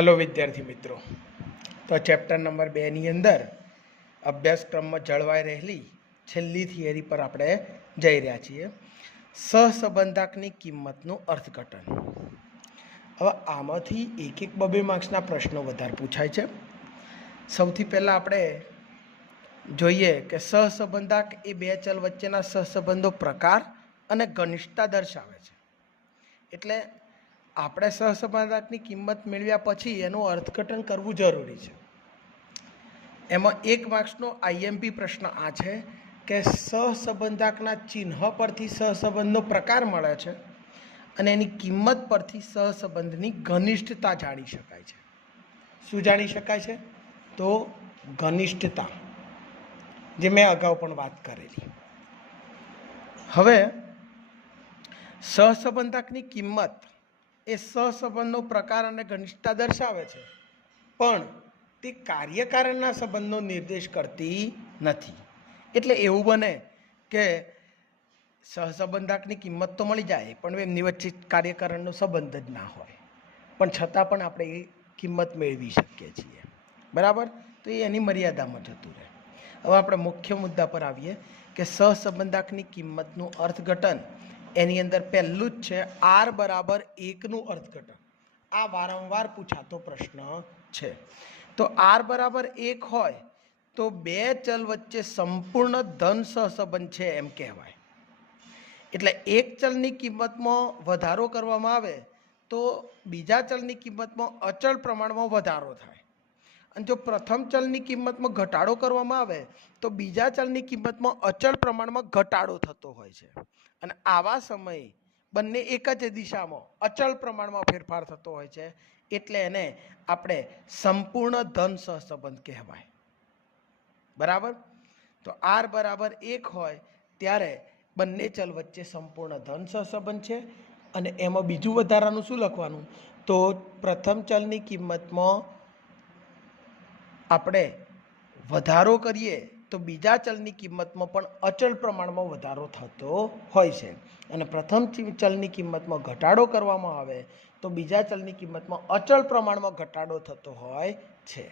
Hello विद्यार्थी मित्रों, तो चैप्टर नंबर 2 ની અંદર અભ્યાસક્રમમાં જળવાઈ રહેલી છેલ્લી થિયરી પર આપણે જઈ રહ્યા છીએ. સહસંબંધકની કિંમતનું અર્થઘટન. હવે આમાંથી એક બબે માર્ક્સના પ્રશ્નો વધારે પૂછાય છે. સૌથી પહેલાં આપણે જોઈએ કે સહસંબંધક એ બે ચલ વચ્ચેના સહસંબંધો પ્રકાર અને ઘનિષ્ઠતા દર્શાવે છે. એટલે આપણે સહસંબંધકની કિંમત મેળવ્યા પછી એનું અર્થઘટન કરવું જરૂરી છે. એમાં 1 માર્ક્સનો આઈએમપી પ્રશ્ન આ છે કે સહસંબંધકના ચિહ્ન પરથી સહસંબંધનો પ્રકાર મળે છે અને એની કિંમત પરથી સહસંબંધની ઘનિષ્ઠતા જાણી શકાય છે. શું જાણી શકાય છે? તો ઘનિષ્ઠતા, જે મેં અગાઉ પણ વાત કરેલી. હવે સહસંબંધકની કિંમત એ સહસંબંધનો પ્રકાર અને ઘનિષ્ઠતા દર્શાવે છે, પણ તે કાર્યકારણના સંબંધનો નિર્દેશ કરતી નથી. એટલે એવું બને કે સહસંબંધકની કિંમત તો મળી જાય પણ એમની વચ્ચે કાર્યકારણનો સંબંધ જ ના હોય, પણ છતાં પણ આપણે એ કિંમત મેળવી શકીએ છીએ. બરાબર? તો એ એની મર્યાદામાં જતું રહે. હવે આપણે મુખ્ય મુદ્દા પર આવીએ કે સહસંબંધકની કિંમતનું અર્થઘટન. એની અંદર પહેલું જ છે R બરાબર 1નું અર્થઘટન. આ વારંવાર પૂછાતો પ્રશ્ન છે. તો R બરાબર 1 હોય તો બે ચલ વચ્ચે સંપૂર્ણ ધન સહસંબંધ છે એમ કહેવાય. એટલે એક ચલની કિંમતમાં વધારો કરવામાં આવે તો બીજા ચલની કિંમતમાં અચળ પ્રમાણમાં વધારો થાય, અને જો પ્રથમ ચલની કિંમતમાં ઘટાડો કરવામાં આવે તો બીજા ચલની કિંમતમાં અચળ પ્રમાણમાં ઘટાડો થતો હોય છે. અને આવા સમયે બંને એક જ દિશામાં અચળ પ્રમાણમાં ફેરફાર થતો હોય છે, એટલે એને આપણે સંપૂર્ણ ધન સહસંબંધ કહેવાય. બરાબર? તો R બરાબર 1 હોય ત્યારે બંને ચલ વચ્ચે સંપૂર્ણ ધન સહસંબંધ છે. અને એમાં બીજું વધારાનું શું લખવાનું? તો પ્રથમ ચલની કિંમતમાં આપણે વધારો કરીએ તો બીજા ચલની કિંમતમાં પણ અચળ પ્રમાણમાં વધારો થતો હોય છે, અને પ્રથમ ચલની કિંમતમાં ઘટાડો કરવામાં આવે તો બીજા ચલની કિંમતમાં અચળ પ્રમાણમાં ઘટાડો થતો હોય છે.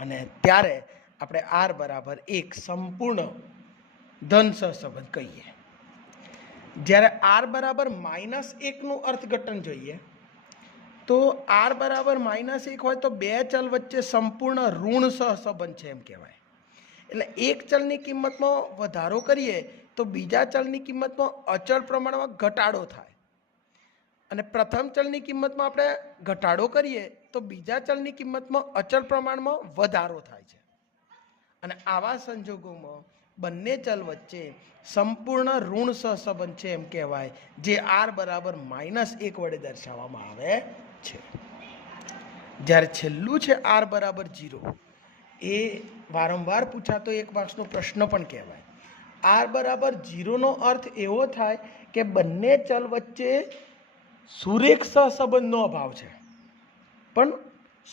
અને ત્યારે આપણે R બરાબર 1 સંપૂર્ણ ધન સહસંબંધ કહીએ. જ્યારે R બરાબર -1નું અર્થઘટન જોઈએ તો R બરાબર -1 હોય તો બે ચલ વચ્ચે સંપૂર્ણ ઋણ સહસંબંધ છે એમ કહેવાય. એટલે એક ચલની કિંમતમાં વધારો કરીએ તો બીજા ચલની કિંમતમાં અચળ પ્રમાણમાં ઘટાડો થાય, અને પ્રથમ ચલની કિંમતમાં આપણે ઘટાડો કરીએ તો બીજા ચલની કિંમતમાં અચળ પ્રમાણમાં વધારો થાય છે. અને આવા સંજોગોમાં બંને ચલ વચ્ચે સંપૂર્ણ ઋણ સહસંબંધ છે એમ કહેવાય, જે R બરાબર -1 વડે દર્શાવવામાં આવે છે. જ્યારે છેલ્લું છે R બરાબર 0, એ વારંવાર પૂછાતો 1 માર્ક્સનો પ્રશ્ન પણ કહેવાય. R બરાબર 0નો અર્થ એવો થાય કે બંને ચલ વચ્ચે સુરેખ સહસંબંધનો અભાવ છે, પણ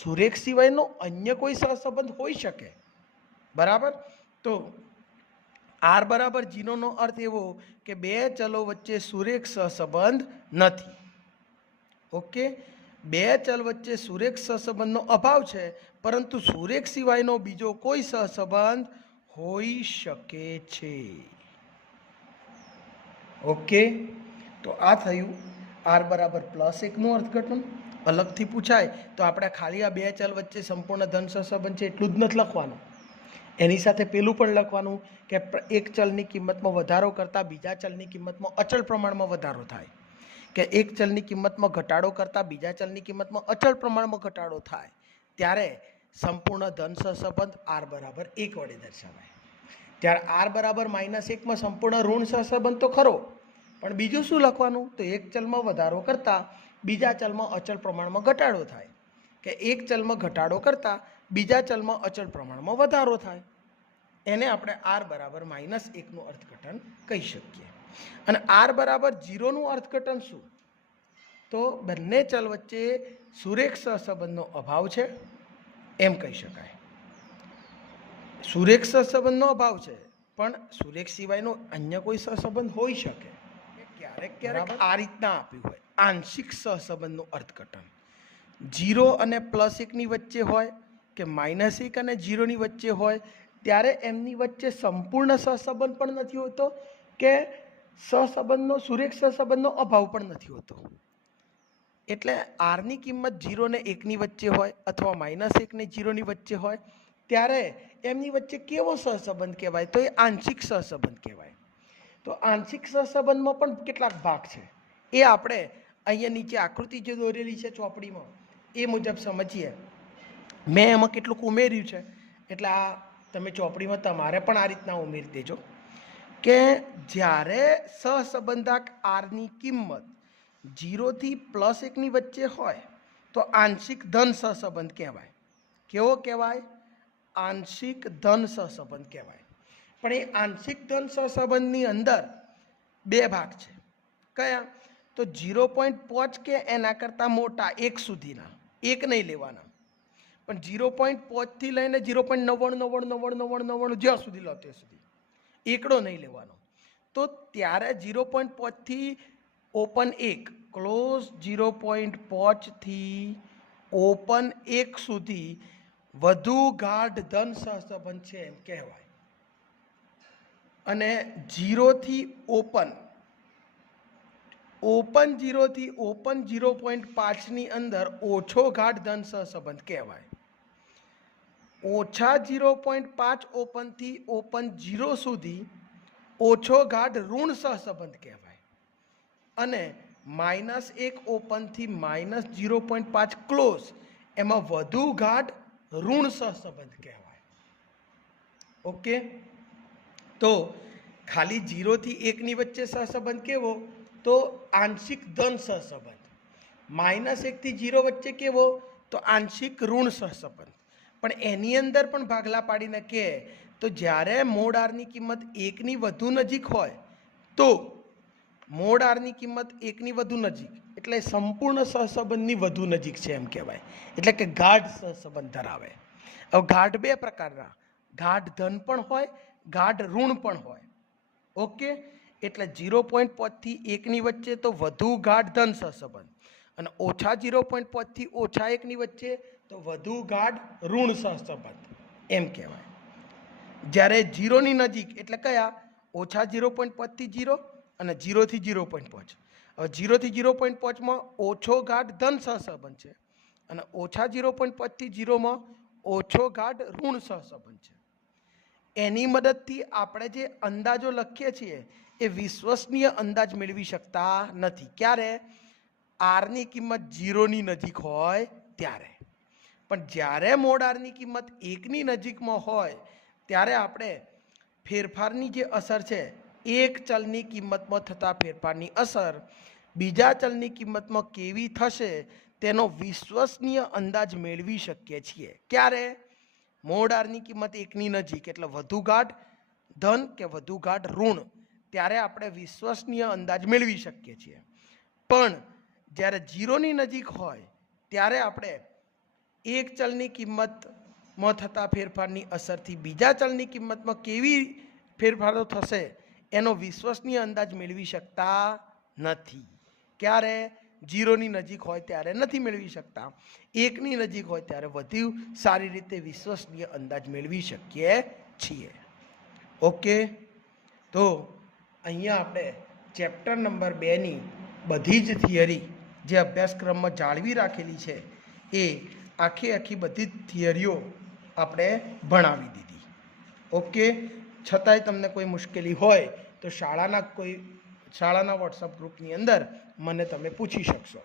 સુરેખ સિવાયનો અન્ય કોઈ સહસંબંધ હોઈ શકે. બરાબર? તો R બરાબર 0નો અર્થ એવો કે બે ચલો વચ્ચે સુરેખ સહસંબંધ નથી. ઓકે? બે ચલ વચ્ચે સુરેખ સહસંબંધનો અભાવ છે, પરંતુ સુરેખ સિવાયનો બીજો કોઈ સહસંબંધ હોઈ શકે છે. ઓકે? તો આ થયું R બરાબર +1નું અર્થઘટન. અલગથી પૂછાય તો આપણે ખાલી આ બે ચલ વચ્ચે સંપૂર્ણ ધન સહસંબંધ છે એટલું જ નથી લખવાનું, એની સાથે પેલું પણ લખવાનું કે એક ચલની કિંમતમાં વધારો કરતાં બીજા ચલની કિંમતમાં અચળ પ્રમાણમાં વધારો થાય, કે એક ચલની કિંમતમાં ઘટાડો કરતાં બીજા ચલની કિંમતમાં અચળ પ્રમાણમાં ઘટાડો થાય, ત્યારે સંપૂર્ણ ધન સહસંબંધ R બરાબર 1 વડે દર્શાવાય. જ્યારે R બરાબર -1માં સંપૂર્ણ ઋણ સહસંબંધ તો ખરો, પણ બીજું શું લખવાનું? તો એક ચલમાં વધારો કરતાં બીજા ચલમાં અચળ પ્રમાણમાં ઘટાડો થાય, કે એક ચલમાં ઘટાડો કરતાં બીજા ચલમાં અચળ પ્રમાણમાં વધારો થાય. એને આપણે R બરાબર -1નું અર્થઘટન કહી શકીએ. અને R બરાબર 0નું અર્થઘટન શું? તો બંને ચલ વચ્ચે સુરેખ સહસંબંધનો અભાવ છે એમ કહી શકાય. સુરેખ સહસંબંધનો અભાવ છે, પણ સુરેખ સિવાયનો અન્ય કોઈ સહસંબંધ હોઈ શકે. ક્યારેક આ રીતના આપ્યું હોય આંશિક સહસંબંધનું અર્થઘટન. 0 અને +1ની વચ્ચે હોય કે -1 અને 0ની વચ્ચે હોય ત્યારે એમની વચ્ચે સંપૂર્ણ સહસંબંધ પણ નથી હોતો કે સહસંબંધનો સુરેખ સહસંબંધનો અભાવ પણ નથી હોતો. એટલે આરની કિંમત 0 ને 1ની વચ્ચે હોય અથવા -1 ને 0ની વચ્ચે હોય ત્યારે એમની વચ્ચે કેવો સહસંબંધ કહેવાય? તો એ આંશિક સહસંબંધ કહેવાય. તો આંશિક સહસંબંધમાં પણ કેટલાક ભાગ છે એ આપણે અહીંયા નીચે આકૃતિ જે દોરેલી છે ચોપડીમાં એ મુજબ સમજીએ. મેં એમાં કેટલુંક ઉમેર્યું છે એટલે આ તમે ચોપડીમાં તમારે પણ આ રીતના ઉમેરી દેજો કે જ્યારે સહસંબંધક આરની કિંમત 0 થી +1ની વચ્ચે હોય તો આંશિક ધન સહસંબંધ કહેવાય. કેવો કહેવાય? આંશિક ધન સહસંબંધ કહેવાય. પણ એ આંશિક ધન સહસંબંધની અંદર બે ભાગ છે. કયા? તો 0.5 કે એના કરતાં મોટા 1 સુધીના, 1 નહીં લેવાના, પણ 0.5 થી લઈને 0.999999 જ્યાં સુધી લો ત્યાં સુધી, એકડો નહીં લેવાનો. તો ત્યારે 0.5 થી ઓપન 1, ક્લોઝ 0.5 થી ઓપન 1 સુધી વધુ ગાઢ ધન સહસંબંધ છે એમ કહેવાય. અને 0 થી ઓપન 0 થી ઓપન 0.5ની અંદર ઓછો ગાઢ ધન સહસંબંધ કહેવાય. ઓછા 0.5 ઓપનથી ઓપન 0 સુધી ઓછો ગાઢ ઋણ સહસંબંધ કહેવાય. અને -1 ઓપનથી -0.5 ક્લોઝ એમાં વધુ ગાઢ ઋણ સહસંબંધ કહેવાય. ઓકે, તો ખાલી 0 થી 1ની વચ્ચે સહસંબંધ કેવો? તો આંશિક ધન સહસંબંધ. -1 થી 0 વચ્ચે કેવો? તો આંશિક ઋણ સહસંબંધ. પણ એની અંદર પણ ભાગલા પાડીને કહે તો જ્યારે મોડ આરની કિંમત 1ની વધુ નજીક હોય તો મોડ આરની કિંમત 1ની વધુ નજીક એટલે સંપૂર્ણ સહસંબંધની વધુ નજીક છે એમ કહેવાય. એટલે કે ગાઢ સહસંબંધ ધરાવે. હવે ગાઢ બે પ્રકારના, ગાઢ ધન પણ હોય, ગાઢ ઋણ પણ હોય. ઓકે, એટલે 0.5 થી 1ની વચ્ચે તો વધુ ગાઢ ધન સહસંબંધ અને ઓછા 0.5 થી ઓછા 1ની વચ્ચે તો વધુ ગાઢ ઋણ સહસંબંધ એમ કહેવાય. જ્યારે 0ની નજીક એટલે કયા? ઓછા 0.5 થી 0 અને 0 થી 0.5. હવે 0 થી 0.5માં ઓછો ગાઢ ધન સહસંબંધ છે અને ઓછા 0.5 થી 0માં ઓછો ગાઢ ઋણ સહસંબંધ છે. એની મદદથી આપણે જે અંદાજો લખીએ છીએ એ વિશ્વસનીય અંદાજ મેળવી શકતા નથી. ક્યારે? આરની કિંમત 0ની નજીક હોય ત્યારે. પણ જ્યારે મોડ આરની કિંમત 1ની નજીકમાં હોય ત્યારે આપણે ફેરફારની જે અસર છે, એક ચલની કિંમતમાં થતા ફેરફારની અસર બીજા ચલની કિંમતમાં કેવી થશે તેનો વિશ્વસનીય અંદાજ મેળવી શકીએ છીએ. ક્યારે? મોડ આરની કિંમત 1ની નજીક એટલે વધુ ગાઢ ધન કે વધુ ગાઢ ઋણ ત્યારે આપણે વિશ્વસનીય અંદાજ મેળવી શકીએ છીએ. પણ જ્યારે 0ની નજીક હોય ત્યારે આપણે એક ચલની કિંમતમાં થતા ફેરફારની અસરથી બીજા ચલની કિંમતમાં કેવી ફેરફારો થશે એનો વિશ્વસનીય અંદાજ મેળવી શકતા નથી. ક્યારે? 0ની નજીક હોય ત્યારે નથી મેળવી શકતા. 1ની નજીક હોય ત્યારે વધુ સારી રીતે વિશ્વસનીય અંદાજ મેળવી શકીએ છીએ. ઓકે, તો અહીંયા આપણે ચેપ્ટર નંબર 2ની બધી જ થિયરી જે અભ્યાસક્રમમાં જાળવી રાખેલી છે એ આખી બધી જ થિયરીઓ આપણે ભણાવી દીધી. ઓકે, છતાંય તમને કોઈ મુશ્કેલી હોય તો શાળાના વોટ્સઅપ ગ્રુપની અંદર મને તમે પૂછી શકશો.